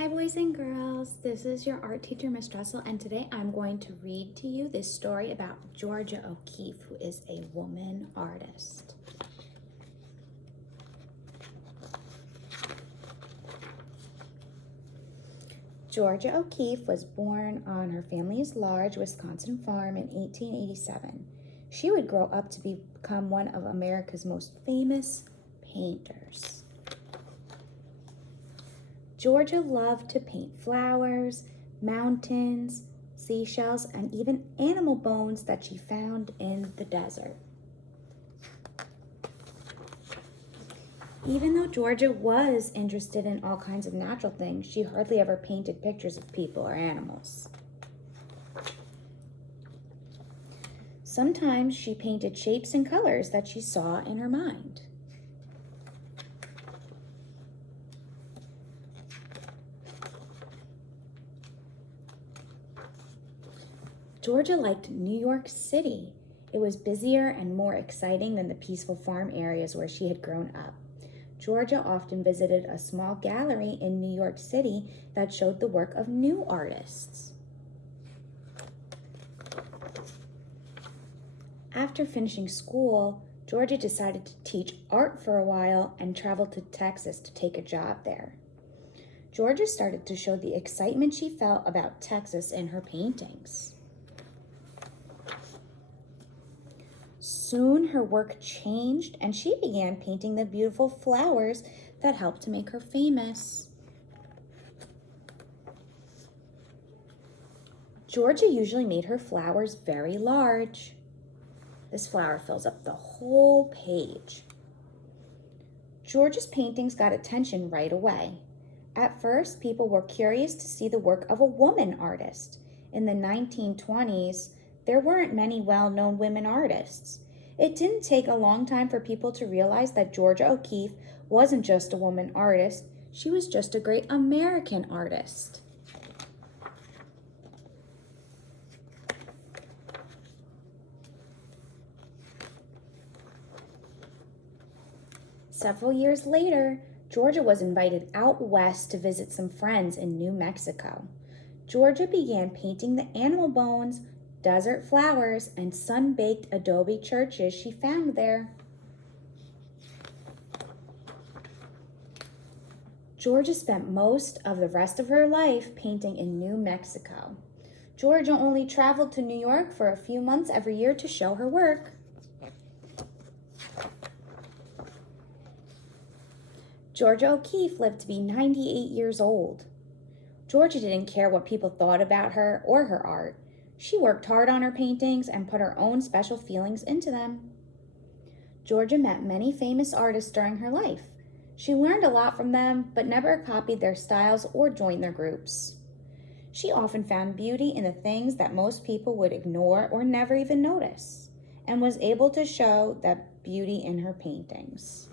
Hi boys and girls, this is your art teacher, Miss Dressel, and today I'm going to read to you this story about Georgia O'Keeffe, who is a woman artist. Georgia O'Keeffe was born on her family's large Wisconsin farm in 1887. She would grow up to become one of America's most famous painters. Georgia loved to paint flowers, mountains, seashells, and even animal bones that she found in the desert. Even though Georgia was interested in all kinds of natural things, she hardly ever painted pictures of people or animals. Sometimes she painted shapes and colors that she saw in her mind. Georgia liked New York City. It was busier and more exciting than the peaceful farm areas where she had grown up. Georgia often visited a small gallery in New York City that showed the work of new artists. After finishing school, Georgia decided to teach art for a while and traveled to Texas to take a job there. Georgia started to show the excitement she felt about Texas in her paintings. Soon her work changed and she began painting the beautiful flowers that helped to make her famous. Georgia usually made her flowers very large. This flower fills up the whole page. Georgia's paintings got attention right away. At first, people were curious to see the work of a woman artist. In the 1920s, there weren't many well-known women artists. It didn't take a long time for people to realize that Georgia O'Keeffe wasn't just a woman artist, she was just a great American artist. Several years later, Georgia was invited out west to visit some friends in New Mexico. Georgia began painting the animal bones, desert flowers, and sun-baked adobe churches she found there. Georgia spent most of the rest of her life painting in New Mexico. Georgia only traveled to New York for a few months every year to show her work. Georgia O'Keeffe lived to be 98 years old. Georgia didn't care what people thought about her or her art. She worked hard on her paintings and put her own special feelings into them. Georgia met many famous artists during her life. She learned a lot from them, but never copied their styles or joined their groups. She often found beauty in the things that most people would ignore or never even notice, and was able to show that beauty in her paintings.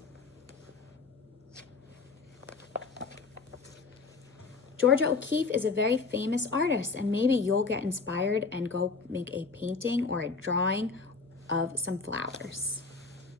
Georgia O'Keeffe is a very famous artist, and maybe you'll get inspired and go make a painting or a drawing of some flowers.